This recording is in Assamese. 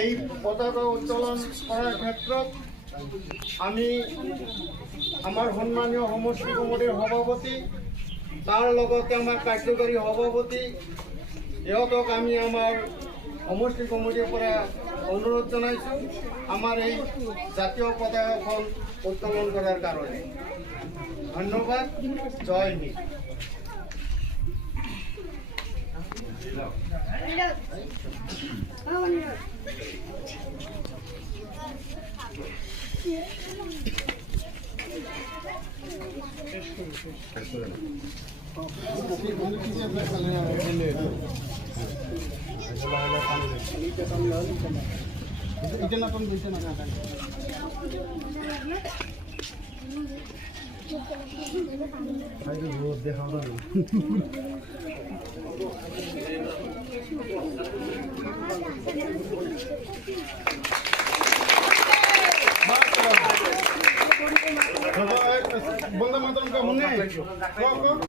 এই পতাকা উত্তোলন কৰাৰ ক্ষেত্ৰত আমি আমাৰ সন্মানীয় সমষ্টি কমিটিৰ সভাপতি তাৰ লগতে আমাৰ কাৰ্যকৰী সভাপতি ইহঁতক আমি আমাৰ সমষ্টি কমিটিৰ পৰা অনুৰোধ জনাইছোঁ আমাৰ এই জাতীয় পতাকাখন উত্তোলন কৰাৰ কাৰণে। ধন্যবাদ। জয় হিন্দ। বন্দে মাতৰম का मुन्ने